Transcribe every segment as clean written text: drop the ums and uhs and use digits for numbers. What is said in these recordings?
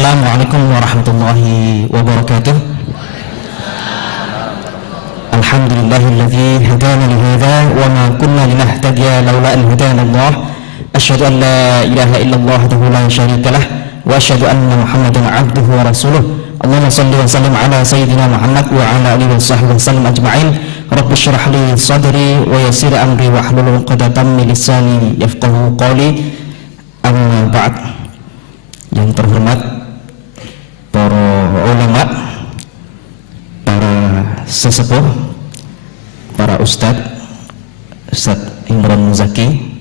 Assalamualaikum warahmatullahi wabarakatuh. Alhamdulillahilladzi hadana li hadza wa ma kunna linahtadiya laula an hadana Allah. Asyhadu an la ilaha illallah wahdahu la syarika lah wa asyhadu anna Muhammadan 'abduhu wa rasuluh. Allahumma shalli wa sallim ala sayyidina Muhammad wa ala alihi wa sahbihi wasallam ajma'in. Rabbi shrah li sadri wa yassir amri wa hlul 'uqdatam min lisani yafqahu qawli. Amma ba'd. Yang terhormat para ulama, para sesepuh, para Ustadz Imran Muzaki,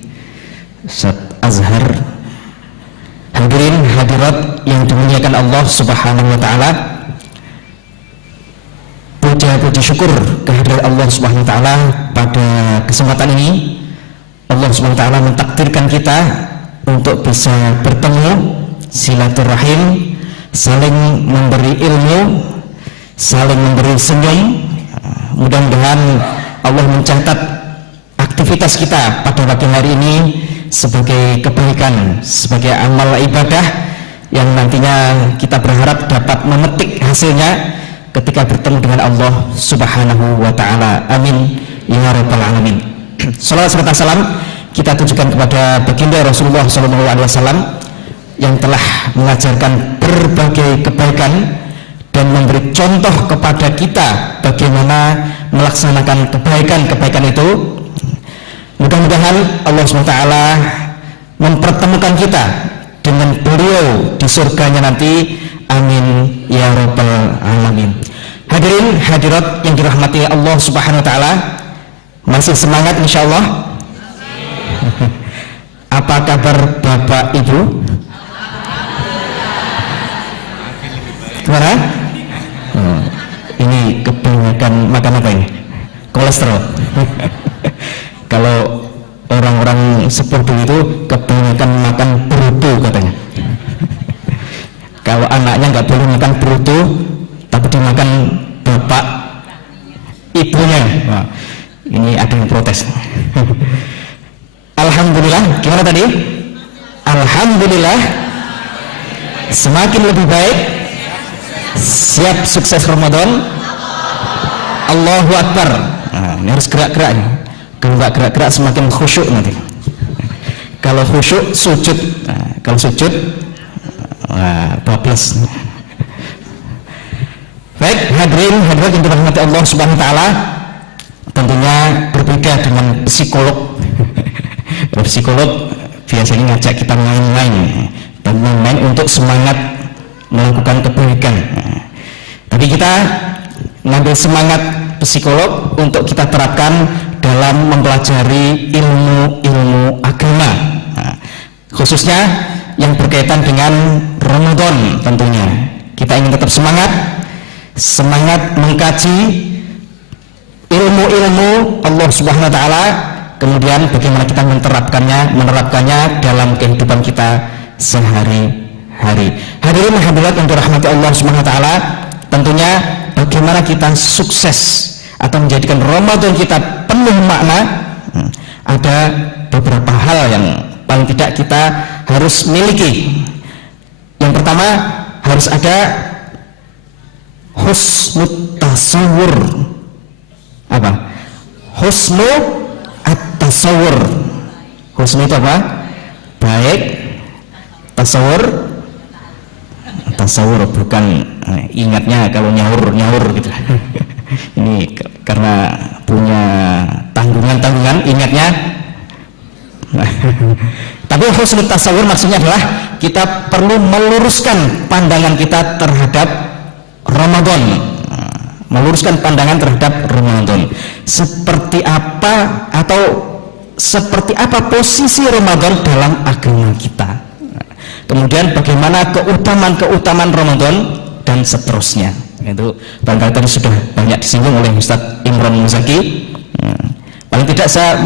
Ustadz Azhar, hadirin hadirat yang dimuliakan Allah Subhanahu wa taala. Puja-puji syukur kehadirat Allah Subhanahu wa taala pada kesempatan ini. Allah Subhanahu wa taala mentakdirkan kita untuk bisa bertemu, silaturahim, saling memberi ilmu, saling memberi senyum. Mudah-mudahan Allah mencatat aktivitas kita pada pagi hari ini sebagai kebaikan, sebagai amal ibadah yang nantinya kita berharap dapat memetik hasilnya ketika bertemu dengan Allah Subhanahu wa taala. Amin ya rabbal alamin. Salawat serta salam kita tujukan kepada baginda Rasulullah SAW yang telah mengajarkan berbagai kebaikan dan memberi contoh kepada kita bagaimana melaksanakan kebaikan-kebaikan itu. Mudah-mudahan Allah SWT mempertemukan kita dengan beliau di surganya nanti. Amin ya rabbal alamin. Hadirin hadirat yang dirahmati Allah Subhanahu wa taala, masih semangat insyaallah? Apa kabar Bapak Ibu? Gimana? Ini kebanyakan makan apa ini? Kolesterol. Kalau orang-orang sepuh dulu itu kebanyakan makan bruto katanya. Kalau anaknya nggak boleh makan bruto, tapi dimakan bapak ibunya. Nah, ini ada yang protes. Alhamdulillah, gimana tadi? Alhamdulillah, semakin lebih baik. Siap sukses Ramadan. Allahu Akbar. Nah, ini harus gerak-gerak. Kalau nggak gerak-gerak semakin khusyuk nanti. Kalau khusyuk sujud. Nah, kalau sujud, bablas. Baik, hadirin hadirat yang dirahmati Allah Subhanahu wa taala, tentunya berbeda dengan psikolog. Psikolog biasanya ngajak kita main-main dan main-main untuk semangat melakukan kebaikan. Tapi kita ngambil semangat psikolog untuk kita terapkan dalam mempelajari ilmu-ilmu agama, khususnya yang berkaitan dengan Ramadan. Tentunya kita ingin tetap semangat mengkaji ilmu-ilmu Allah Subhanahu wa taala, kemudian bagaimana kita menerapkannya dalam kehidupan kita sehari-hari. Hadirin hadirat yang dirahmati Allah Subhanahu wa taala, tentunya bagaimana kita sukses atau menjadikan Ramadan kita penuh makna. Ada beberapa hal yang paling tidak kita harus miliki. Yang pertama, harus ada husnul tasawur. Apa? Husnul at-tasawur. Husnul itu apa? Baik. Tasawur bukan ingatnya kalau nyaur gitu. Ini karena punya tanggungan ingatnya. Tapi husnul tasawur maksudnya adalah kita perlu meluruskan pandangan kita terhadap Ramadan. Meluruskan pandangan terhadap Ramadan. Seperti apa posisi Ramadan dalam agama kita. Kemudian bagaimana keutamaan Ramadan dan seterusnya. Itu barangkali tadi sudah banyak disinggung oleh Ustadz Imran Muzaki. Paling tidak saya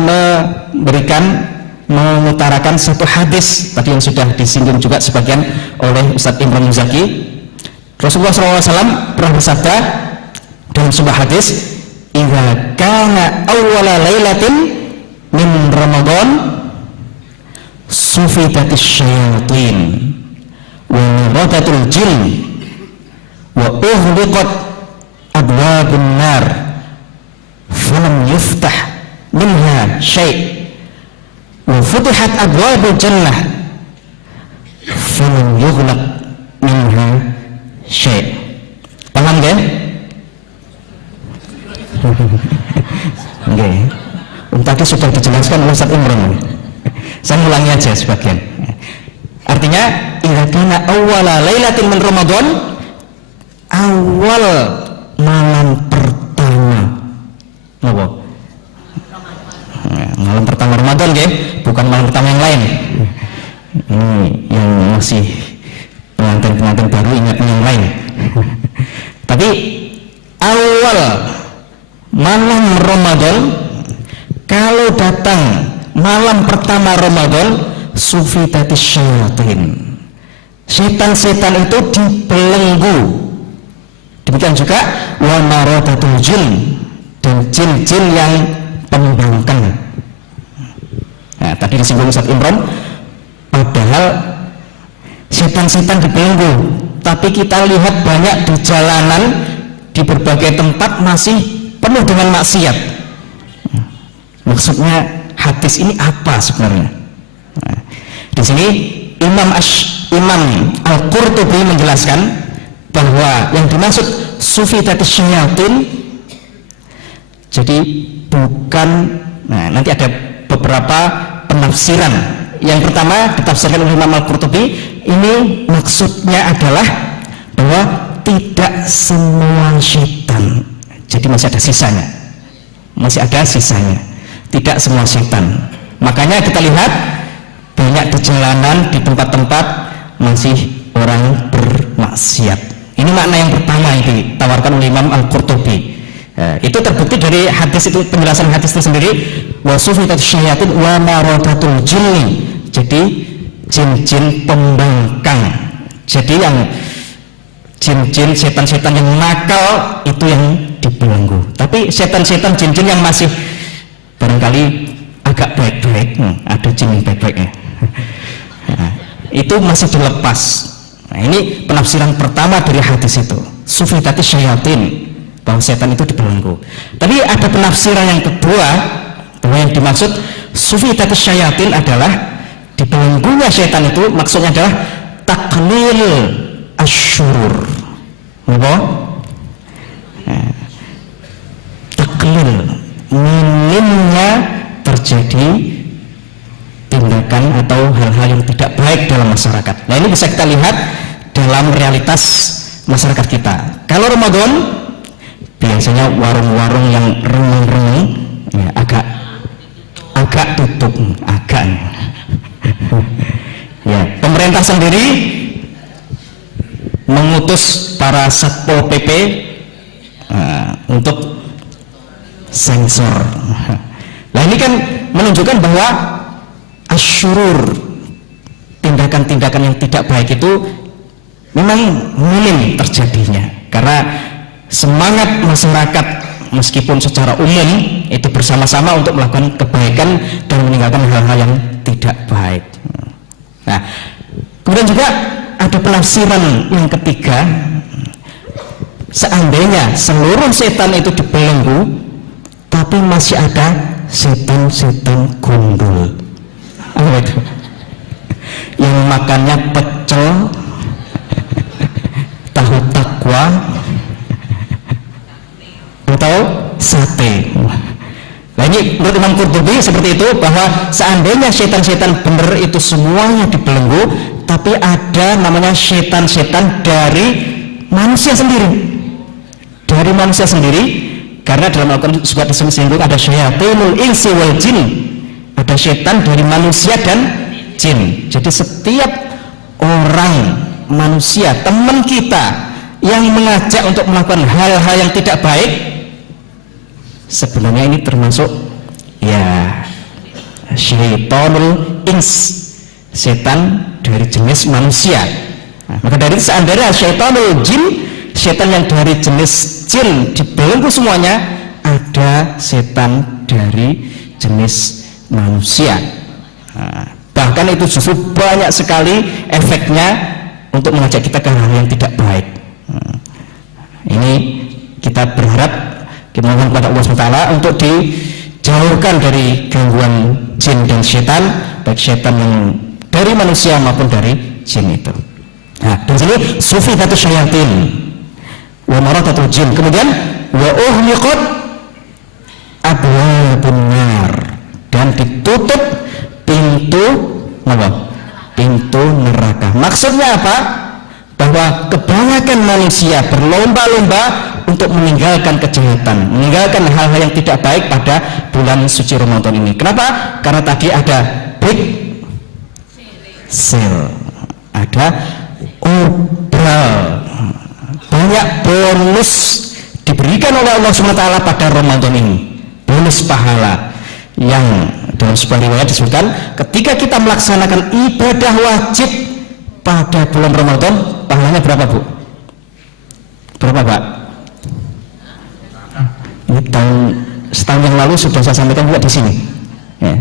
mengutarakan satu hadis tadi yang sudah disinggung juga sebagian oleh Ustadz Imran Muzaki. Rasulullah SAW pernah bersabda dalam sebuah hadis, "Idza kana awwala lailatin min Ramadan sufidatis syayatin wa maradatul jin wa ughliqat abwabun nar falam yuftah minha syai' wa futihat abwabul jannah falam yughlaq minha syai'. Paham kan? Oke. Tadi sudah dijelaskan oleh Ustaz Imran. Saya ulangi aja sebagian. Artinya, idza kana awwala lailatin min Ramadan, awal malam pertama. Napa? Malam pertama Ramadan, nggih, bukan malam pertama yang lain. Ini yang masih pengantin-pengantin baru ingat yang lain. Tapi awal malam Ramadan, kalau datang malam pertama Ramadan, sufidatis syayatin, setan-setan itu dibelenggu. Demikian juga wa maradatul jin, dan jin-jin yang pembangkang. Nah, tadi disinggung Ustaz Imran, padahal setan-setan dibelenggu, tapi kita lihat banyak di jalanan, di berbagai tempat masih penuh dengan maksiat. Maksudnya hadis ini apa sebenarnya? Nah, di sini Imam Al-Qurtubi menjelaskan bahwa yang dimaksud sufidatis syayatin, jadi bukan, nah nanti ada beberapa penafsiran. Yang pertama ditafsirkan oleh Imam Al-Qurtubi, ini maksudnya adalah bahwa tidak semua setan, jadi masih ada sisanya, tidak semua setan. Makanya kita lihat banyak di jalanan, di tempat-tempat masih orang bermaksiat. Ini makna yang pertama yang ditawarkan oleh Imam Al-Qurtubi. Itu terbukti dari hadis itu, penjelasan hadis itu sendiri, wa sufidatus syayatin wa maradatul jinni, jadi jin-jin pembangkang. Jadi yang jin-jin, setan-setan yang nakal itu yang dibelenggu. Tapi setan-setan, jin-jin yang masih barangkali agak baik-baik, ada jin yang baik-baiknya, nah, itu masih dilepas. Nah, ini penafsiran pertama dari hadis itu, sufidatis syayatin, bahwa setan itu dibelenggu. Tapi ada penafsiran yang kedua, bahwa yang dimaksud sufidatis syayatin adalah dibelenggunya setan itu maksudnya adalah taklil asyurur. Apa? Nah, taklil, minimnya terjadi tindakan atau hal-hal yang tidak baik dalam masyarakat. Nah, ini bisa kita lihat dalam realitas masyarakat kita. Kalau Ramadan biasanya warung-warung yang remeng-remeng ya, agak tutup, ya, pemerintah sendiri mengutus para Satpol PP untuk sensor. Nah, ini kan menunjukkan bahwa asyurur, tindakan-tindakan yang tidak baik itu memang minim terjadinya, karena semangat masyarakat meskipun secara umum itu bersama-sama untuk melakukan kebaikan dan meninggalkan hal-hal yang tidak baik. Nah, kemudian juga ada penafsiran yang ketiga, seandainya seluruh setan itu dibelenggu, tapi masih ada setan-setan gundul. Apa itu? Yang makannya pecel, tahu takwa, atau sate. Nah, ini menurut Imam Qurtubi seperti itu, bahwa seandainya setan-setan benar itu semuanya dibelenggu, tapi ada namanya setan-setan dari manusia sendiri. Dari manusia sendiri, karena dalam Al-Quran juga disebut ada syayatinul insi wal jin, ada setan dari manusia dan jin. Jadi setiap orang manusia, teman kita yang mengajak untuk melakukan hal-hal yang tidak baik, sebenarnya ini termasuk ya syaitonul ins, setan dari jenis manusia. Nah, maka dari itu seandainya syaitonul jin, setan yang dari jenis jin dibelenggu semuanya, ada setan dari jenis manusia. Nah, bahkan itu justru banyak sekali efeknya untuk mengajak kita ke hal yang tidak baik. Ini kita berharap kita mohon kepada Allah SWT untuk dijauhkan dari gangguan jin dan setan, baik setan yang dari manusia maupun dari jin itu. Nah, di sini sufidatu syayatin wa maradatul jin. Kemudian wa uhliqat abwabun nar, dan ditutup pintu apa? Pintu neraka. Maksudnya apa? Bahwa kebanyakan manusia berlomba-lomba untuk meninggalkan kejahatan, meninggalkan hal-hal yang tidak baik pada bulan suci Ramadan ini. Kenapa? Karena tadi ada big sale, ada obral, banyak bonus diberikan oleh Allah SWT pada Ramadan ini, bonus pahala yang dalam sebuah riwayat disebutkan ketika kita melaksanakan ibadah wajib pada bulan Ramadan, pahalanya berapa, Bu? Berapa, Pak? Ini setahun yang lalu sudah saya sampaikan juga di sini. Ya.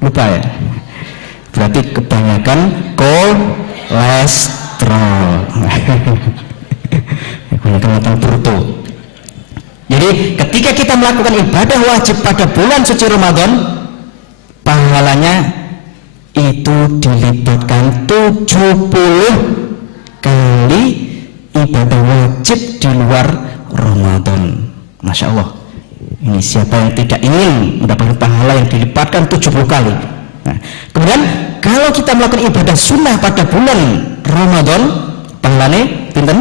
Lupa ya? Berarti kebanyakan kolesterol. Kebanyakan makan bruto. Jadi ketika kita melakukan ibadah wajib pada bulan suci Ramadan, pahalanya itu dilipatkan 70 kali ibadah wajib di luar Ramadan. Masya Allah, ini siapa yang tidak ingin mendapatkan pahala yang dilipatkan 70 kali. Nah, kemudian kalau kita melakukan ibadah sunnah pada bulan Ramadan, pahalanya pinten?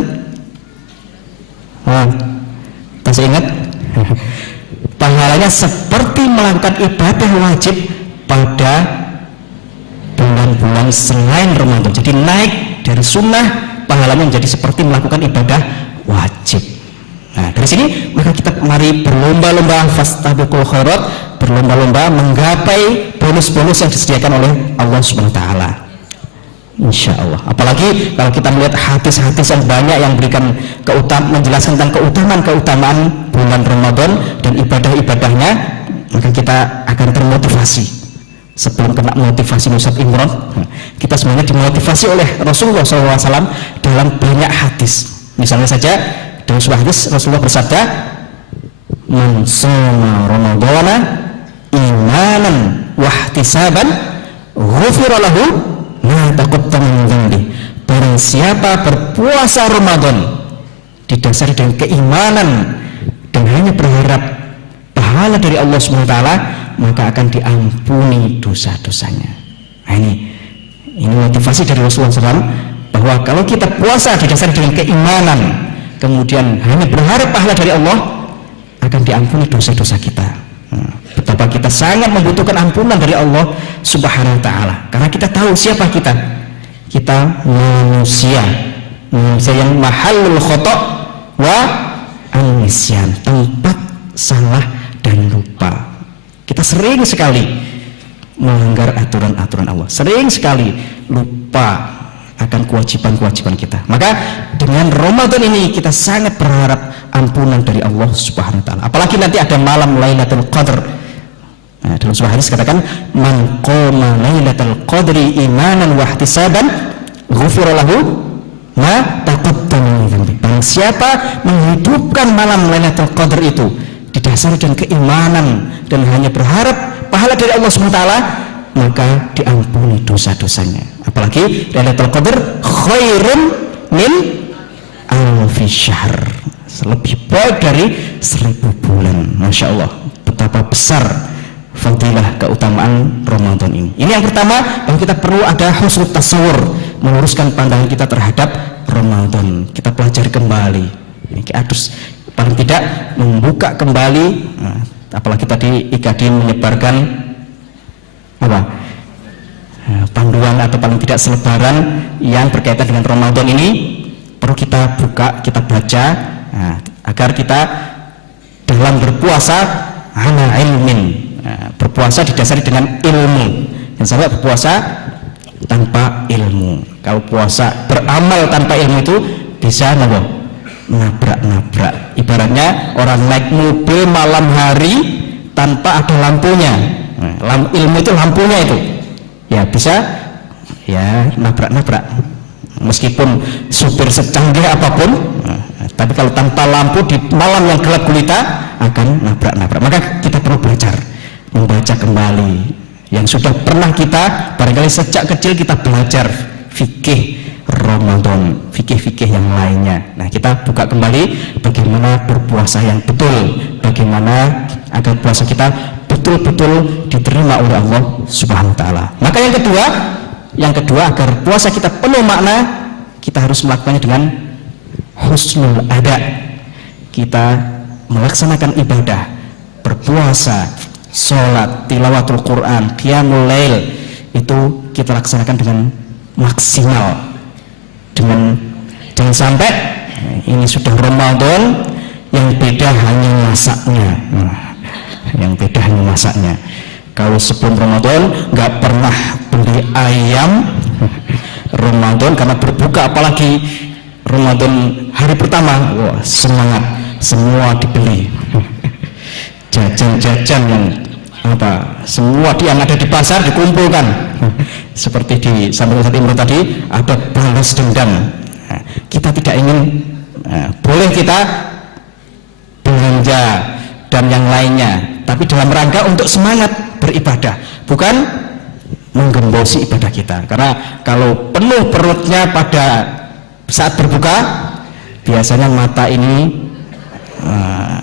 Masih ingat? Pahalanya seperti melakukan ibadah wajib pada bulan-bulan selain Ramadan. Jadi naik dari sunnah, pahalanya menjadi seperti melakukan ibadah wajib. Nah, dari sini maka kita mari berlomba-lomba fastabiqul khairat, berlomba-lomba menggapai bonus-bonus yang disediakan oleh Allah Subhanahu wa taala. Insya Allah. Apalagi kalau kita melihat hadis-hadis yang banyak yang berikan menjelaskan tentang keutamaan bulan Ramadan dan ibadah-ibadahnya, maka kita akan termotivasi. Sebelum kena motivasi Ustaz Imran, kita sebenarnya dimotivasi oleh Rasulullah SAW dalam banyak hadis. Misalnya saja dalam sebuah hadis Rasulullah bersabda, "Man shoma Ramadhana imanan wa ihtisaban, ghufira lahu ma taqaddama min dhanbi." Barang siapa berpuasa Ramadan didasari dengan keimanan dan hanya berharap pahala dari Allah Subhanahu wa taala, maka akan diampuni dosa-dosanya. Nah, ini motivasi dari Rasulullah SAW, bahwa kalau kita puasa didasari dengan keimanan, kemudian hanya berharap pahala dari Allah, akan diampuni dosa-dosa kita. Betapa kita sangat membutuhkan ampunan dari Allah Subhanahu wa taala, karena kita tahu siapa kita. Kita manusia yang mahallul khata' wa an-nisyan, tempat salah dan lupa. Kita sering sekali melanggar aturan-aturan Allah, sering sekali lupa akan kewajiban-kewajiban kita. Maka dengan Ramadan ini kita sangat berharap ampunan dari Allah Subhanahu wa taala. Apalagi nanti ada malam Lailatul Qadar. Nah, dalam sebuah hadis katakan, "Man qama Lailatul Qadri imanan wa ihtisaban, ghufira lahu ma taqaddama min dhanbi." Barang siapa menghidupkan malam Lailatul Qadar itu didasari dengan keimanan dan hanya berharap pahala dari Allah SWT, maka diampuni dosa-dosanya. Apalagi Lailatul Qadar khairun min alfi syahr, lebih baik dari 1000 bulan. Masya Allah, betapa besar fadilah keutamaan Ramadan ini. Ini yang pertama, bahwa kita perlu ada husnul tasawur, meluruskan pandangan kita terhadap Ramadan. Kita pelajari kembali. Ini harus paling tidak membuka kembali, apalagi tadi IKD menyebarkan apa, panduan atau paling tidak selebaran yang berkaitan dengan Ramadan ini, perlu kita buka, kita baca, agar kita dalam berpuasa ala ilmin, berpuasa didasari dengan ilmu. Dan sampai berpuasa tanpa ilmu, kalau puasa beramal tanpa ilmu itu bisa nabrak-nabrak. Ibaratnya orang naik mobil malam hari tanpa ada lampunya. Ilmu itu lampunya itu, ya bisa ya nabrak-nabrak. Meskipun supir secanggih apapun, tapi kalau tanpa lampu di malam yang gelap gulita akan nabrak-nabrak. Maka kita perlu belajar membaca kembali yang sudah pernah kita barangkali sejak kecil kita belajar fikih Ramadan, fikih-fikih yang lainnya. Nah, kita buka kembali bagaimana berpuasa yang betul, bagaimana agar puasa kita betul-betul diterima oleh Allah Subhanahu wa taala. Maka yang kedua agar puasa kita penuh makna, kita harus melakukannya dengan husnul ada. Kita melaksanakan ibadah, berpuasa, sholat, tilawatul Quran, qiyamul lail, itu kita laksanakan dengan maksimal. Jangan sampai ini sudah Ramadan, yang beda hanya masaknya. Yang beda hanya masaknya. Kalau sebelum Ramadan nggak pernah beli ayam Ramadan karena berbuka, apalagi Ramadan hari pertama, wah semangat, semua dibeli. Jajan-jajan yang semua yang ada di pasar dikumpulkan. Seperti di samping Ustaz Imron tadi, ada balas dendam. Kita tidak ingin, boleh kita belanja dan yang lainnya, tapi dalam rangka untuk semangat beribadah, bukan menggembosi ibadah kita. Karena kalau penuh perutnya pada saat berbuka, biasanya mata ini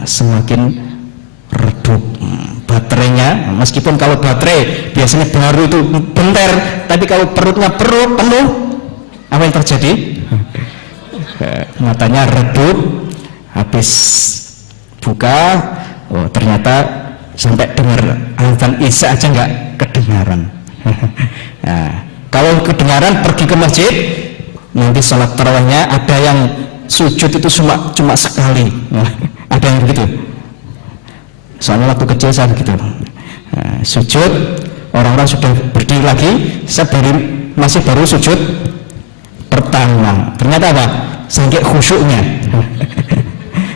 semakin redup baterainya. Meskipun kalau baterai biasanya baru itu bentar, tapi kalau perutnya penuh, apa yang terjadi? Matanya redup, habis buka, ternyata sampai dengar azan Isya aja nggak kedengaran. Nah, kalau kedengaran pergi ke masjid, nanti sholat tarawihnya ada yang sujud itu cuma sekali. Ada yang begitu. Soalnya waktu kecil saya begitu. Sujud, orang-orang sudah berdiri lagi, saya masih baru sujud pertama. Ternyata apa? Saking khusyuknya.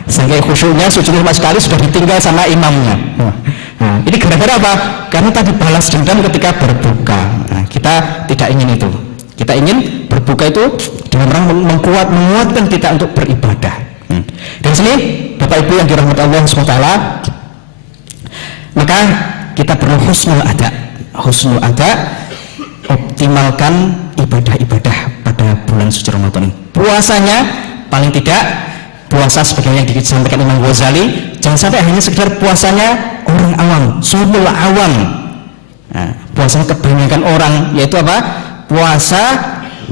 Saking khusyuknya sujudnya cuma sekali sudah ditinggal sama imamnya. Nah, ini gara-gara apa? Karena tadi balas dendam ketika berbuka. Nah, kita tidak ingin itu. Kita ingin berbuka itu dengan rangka menguatkan kita untuk beribadah. Dari sini, Bapak Ibu yang dirahmati Allah SWT, maka kita perlu husnul ada. Husnul ada, optimalkan ibadah-ibadah pada bulan suci Ramadan ini. Puasanya paling tidak puasa sebagaimana yang disampaikan Imam Ghazali, jangan sampai hanya sekedar puasanya orang awam, sumul awam. Nah, puasanya kebanyakan orang, yaitu apa? Puasa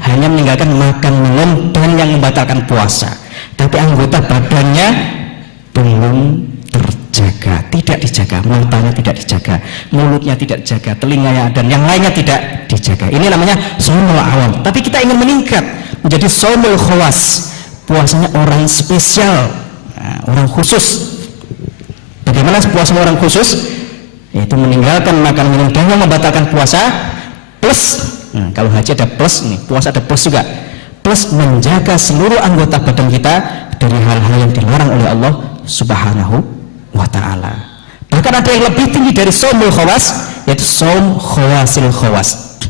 hanya meninggalkan makan minum dan yang membatalkan puasa, tapi anggota badannya belum terjaga, tidak dijaga, matanya tidak dijaga, mulutnya tidak dijaga, telinganya dan yang lainnya tidak dijaga. Ini namanya sumul awam. Tapi kita ingin meningkat menjadi sumul khawas, puasanya orang spesial, orang khusus. Bagaimana puasanya orang khusus? Yaitu meninggalkan makan minum dan yang membatalkan puasa, plus kalau haji ada plus, nih puasa ada plus juga, plus menjaga seluruh anggota badan kita dari hal-hal yang dilarang oleh Allah Subhanahu wa ta'ala. Bahkan ada yang lebih tinggi dari shaumul khawas, yaitu shaum khawasil khawas,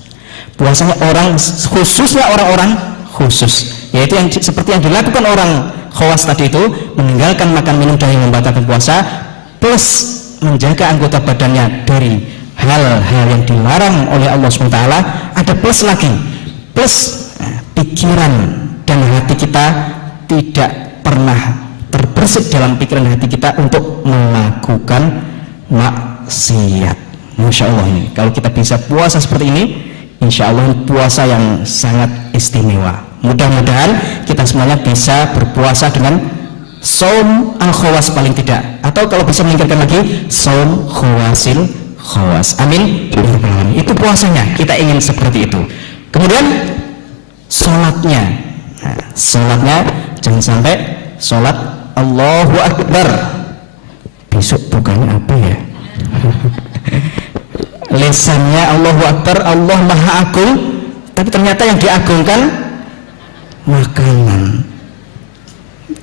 puasanya orang khususnya orang-orang khusus, yaitu yang seperti yang dilakukan orang khawas tadi itu, meninggalkan makan minum dan yang membatalkan puasa, plus menjaga anggota badannya dari hal-hal yang dilarang oleh Allah SWT. Ada plus lagi, plus pikiran dan hati kita tidak pernah terbersit dalam pikiran hati kita untuk melakukan maksiat. Masya Allah, ini kalau kita bisa puasa seperti ini, insya Allah puasa yang sangat istimewa. Mudah-mudahan kita semuanya bisa berpuasa dengan shaum al-khawas paling tidak, atau kalau bisa meningkatkan lagi shaum khawasil khawas. Amin. Itu puasanya, kita ingin seperti itu. Kemudian sholatnya, sholatnya jangan sampai sholat Allahu Akbar. Besok bukannya apa ya? Lisannya Allahu Akbar, Allah Maha Agung, tapi ternyata yang diagungkan makanan.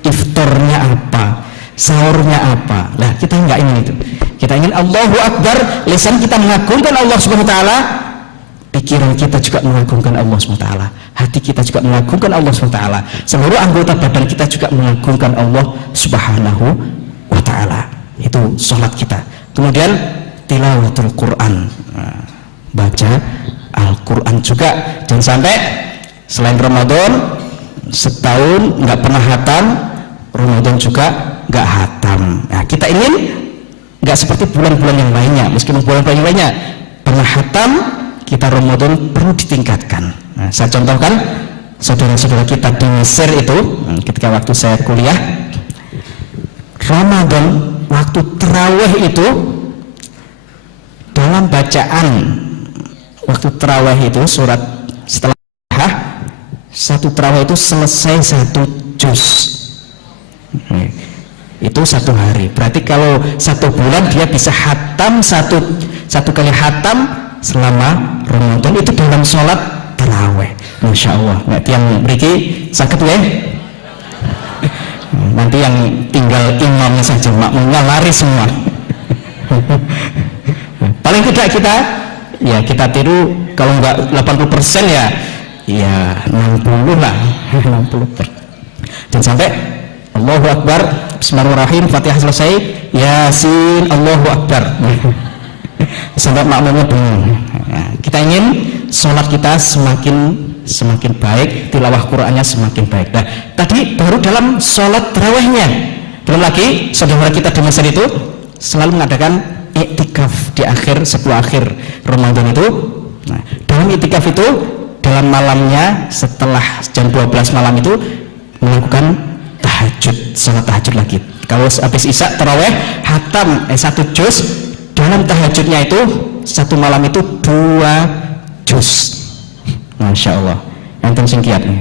Iftarnya apa, sahurnya apa. Nah, kita nggak ingin itu. Kita ingin Allahu Akbar, lisan kita mengagungkan Allah Subhanahu wa taala, pikiran kita juga mengagungkan Allah SWT, hati kita juga mengagungkan Allah SWT, seluruh anggota badan kita juga mengagungkan Allah Subhanahu wa Ta'ala. Itu sholat kita. Kemudian tilawatul Quran, baca Al-Quran juga. Jangan sampai selain Ramadan setahun nggak pernah hatam, Ramadan juga nggak hatam. Nah, kita ingin nggak seperti bulan-bulan yang lainnya. Meskipun bulan-bulan yang lainnya pernah hatam, kita Ramadan perlu ditingkatkan. Nah, saya contohkan saudara-saudara kita di Mesir itu, ketika waktu saya kuliah, Ramadan waktu terawih itu, dalam bacaan waktu terawih itu surat setelah satu terawih itu selesai 1 juz. Itu 1 hari. Berarti kalau 1 bulan dia bisa hatam satu kali hatam selama Ramadan itu dalam sholat tarawih. Masya Allah. Nanti yang beri sakit ya. Nanti yang tinggal imamnya saja, makmumnya lari semua. Paling tidak kita tiru, kalau enggak 80% ya 60 lah. 60%. Dan sampai Allahu Akbar, Bismillahirrahmanirrahim, Fatihah selesai, Yasin, Allahu Akbar. Sampai makmumnya bingung. Kita ingin sholat kita semakin baik, tilawah Qur'annya semakin baik. Nah, tadi baru dalam sholat tarawihnya. Belum lagi saudara kita di Mesir itu selalu mengadakan iktikaf di setelah akhir Ramadan itu. Nah, dalam iktikaf itu, dalam malamnya setelah jam 12 malam itu melakukan tahajud, sholat tahajud lagi. Kalau habis isya tarawih hatam 1 juz, dalam tahajudnya itu 1 malam itu 2 juz. Masya Allah. Enten sing kiat nih.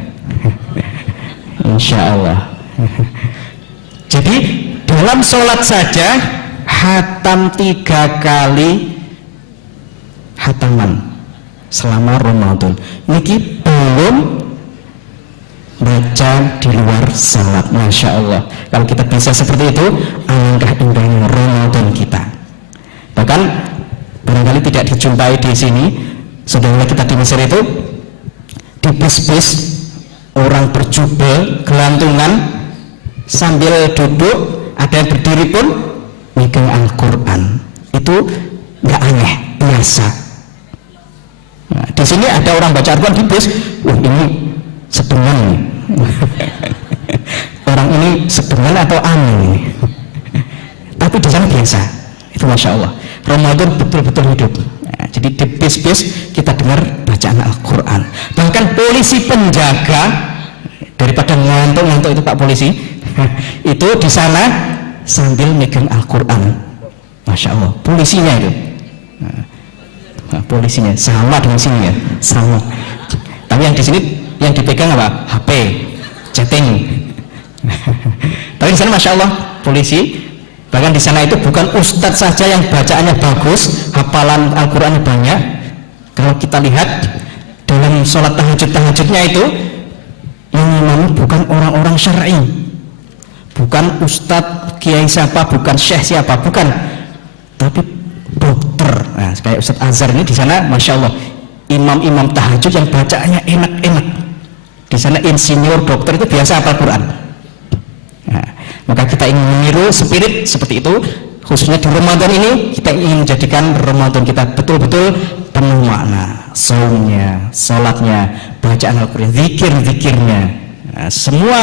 Insya Allah. Jadi dalam sholat saja hatam 3 kali hataman selama Ramadan. Niki belum baca di luar salat. Masya Allah. Kalau kita bisa seperti itu, alangkah indahnya Ramadan kita. Bahkan barangkali tidak dijumpai di sini, saudara kita di Mesir itu di bis-bis orang berjubel gelantungan sambil duduk, ada yang berdiri pun megang Al-Quran. Itu nggak aneh, biasa. Nah, di sini ada orang baca Al-Quran di bis, ini sedengan nih. Orang ini sedengan atau aneh. Tapi di sana biasa. Itu Masya Allah. Ramadan betul-betul hidup. Nah, jadi di bis-bis kita dengar bacaan Al-Quran. Bahkan polisi penjaga, daripada ngantuk itu Pak polisi, itu di sana sambil megang Al-Quran. Masya Allah. Polisinya itu. Nah, polisinya sama dengan sini ya, sama. Tapi yang di sini yang dipegang apa? HP, chatting. Tapi di sana Masya Allah polisi. Bahkan di sana itu bukan ustadz saja yang bacaannya bagus, hafalan Al-Qurannya banyak. Kalau kita lihat dalam sholat tahajudnya itu, yang imam bukan orang-orang syar'i, bukan ustadz, kiai siapa, bukan syekh siapa, bukan, tapi dokter. Nah, kayak Ustadz Azhar ini di sana, Masya Allah, imam-imam tahajud yang bacaannya enak-enak. Di sana insinyur, dokter itu biasa hafal Quran. Nah, maka kita ingin meniru spirit seperti itu, khususnya di Ramadan ini. Kita ingin menjadikan Ramadan kita betul-betul penuh makna, saumnya, salatnya, bacaan Al-Quran, zikir-zikirnya. Nah, semua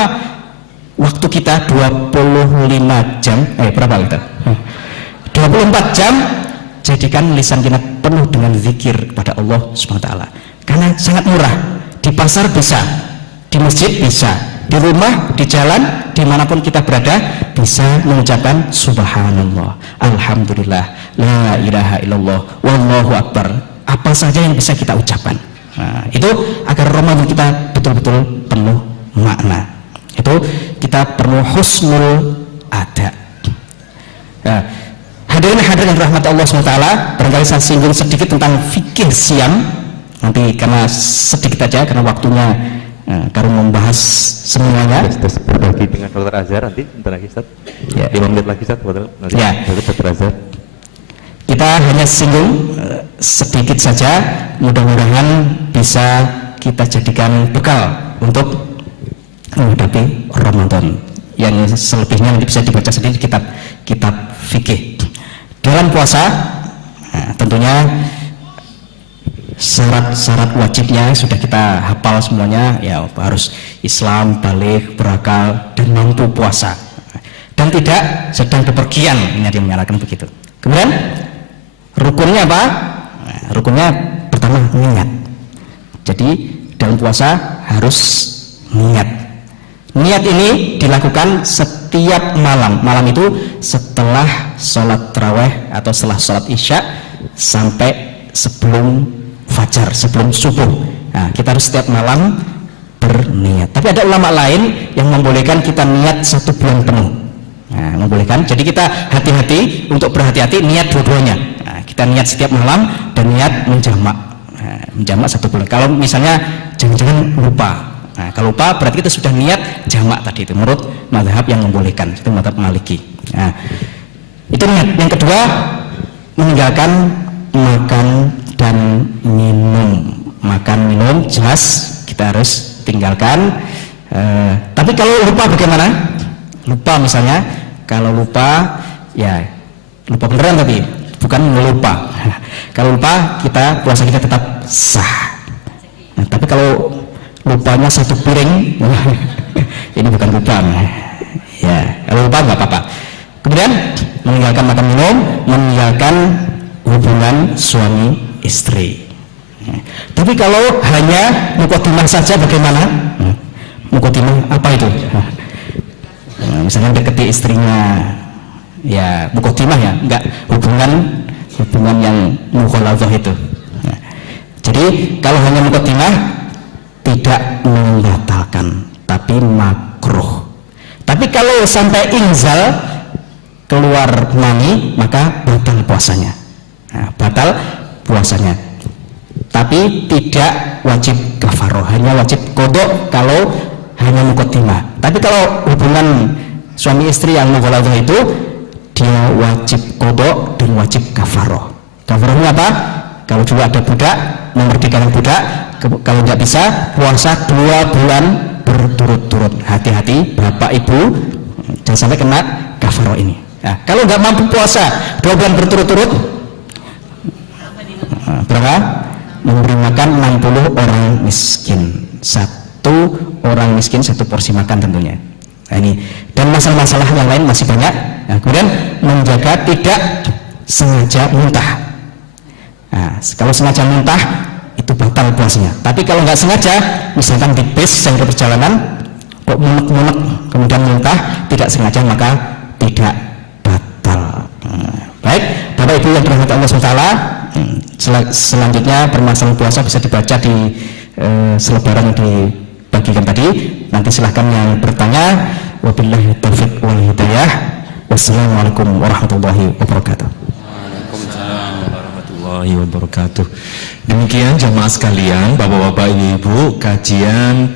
waktu kita 25 jam, berapa kita? 24 jam, jadikan lisan kita penuh dengan zikir kepada Allah SWT. Karena sangat murah. Di pasar bisa, di masjid bisa, di rumah, di jalan, dimanapun kita berada, bisa mengucapkan Subhanallah, Alhamdulillah, La ilaha illallah, Wallahu Akbar. Apa saja yang bisa kita ucapkan. Nah, itu agar Ramadan kita betul-betul penuh makna. Itu kita perlu husnul ada. Nah, hadirin yang rahmat Allah SWT, barangkali saya singgung sedikit tentang fikih siam. Nanti karena sedikit aja, karena waktunya karena membahas semuanya. Terus berbagi dengan Dr. Azhar nanti, bentar lagi Ustaz. Ya. 5 menit lagi Ustaz, nanti ya. Dr. Azhar. kita hanya singgung sedikit saja, mudah-mudahan bisa kita jadikan bekal untuk menghadapi Ramadan. Yang selebihnya nanti bisa dibaca sendiri kitab fikih. Dalam puasa, tentunya syarat-syarat wajibnya sudah kita hafal semuanya, ya harus Islam, baligh, berakal, dan mampu puasa, dan tidak sedang bepergian, ini menyatakan begitu. Kemudian rukunnya apa? Rukunnya pertama niat. Jadi dalam puasa harus niat. Niat ini dilakukan setiap malam. Malam itu setelah sholat tarawih atau setelah sholat isya sampai sebelum fajar, sebelum subuh. Nah, kita harus setiap malam berniat. Tapi ada ulama lain yang membolehkan kita niat 1 bulan penuh. Nah, membolehkan. Jadi kita hati-hati untuk berhati-hati niat dua-duanya. Nah, kita niat setiap malam dan niat menjamak. Nah, menjamak 1 bulan. Kalau misalnya jangan-jangan lupa. Nah, kalau lupa berarti kita sudah niat jamak tadi itu menurut mazhab yang membolehkan, itu mazhab Maliki. Nah, itu niat. Yang kedua, meninggalkan makan dan minum. Makan minum jelas kita harus tinggalkan. Tapi kalau lupa bagaimana? Lupa misalnya, kalau lupa ya lupa beneran tapi bukan lupa. Kalau lupa kita puasa kita tetap sah. Nah, tapi kalau lupanya 1 piring, ini bukan lupa. Ya, kalau lupa nggak apa-apa. Kemudian meninggalkan makan minum, meninggalkan hubungan suami istri. Tapi kalau hanya mukotimah saja bagaimana? Mukotimah apa itu? Misalnya deketi istrinya, ya mukotimah ya, enggak hubungan yang mukhaladzah itu. Jadi kalau hanya mukotimah tidak membatalkan, tapi makruh. Tapi kalau sampai inzal, keluar mani, maka batal puasanya. Nah, batal puasanya. Tapi tidak wajib kafaroh, hanya wajib kodok kalau hanya mukotimah. Tapi kalau hubungan suami istri yang mukhaladzah itu, dia wajib kodok dan wajib kafaroh. Kafarohnya apa? Kalau juga ada budak, memerdekakan budak. Kalau nggak bisa, puasa 2 bulan berturut-turut. Hati-hati bapak ibu, jangan sampai kena kafaroh ini. Nah, kalau nggak mampu puasa 2 bulan berturut-turut, berapa? Memberi makan 60 orang miskin. 1 orang miskin 1 porsi makan tentunya. Nah, ini dan masalah-masalah yang lain masih banyak. Nah, kemudian menjaga tidak sengaja muntah. Nah, kalau sengaja muntah itu batal puasanya. Tapi kalau nggak sengaja, misalkan di bis sambil perjalanan kok munek-munek kemudian muntah tidak sengaja, maka tidak batal. Baik, Bapak Ibu yang dirahmati Allah SWT, selanjutnya permasalahan puasa bisa dibaca di selebaran yang dibagikan tadi. Nanti silahkan yang bertanya. Wabillahi taufiq wal hidayah. Wassalamualaikum warahmatullahi wabarakatuh. Wabarakatuh. Demikian jamaah sekalian, Bapak-bapak, Ibu-ibu, kajian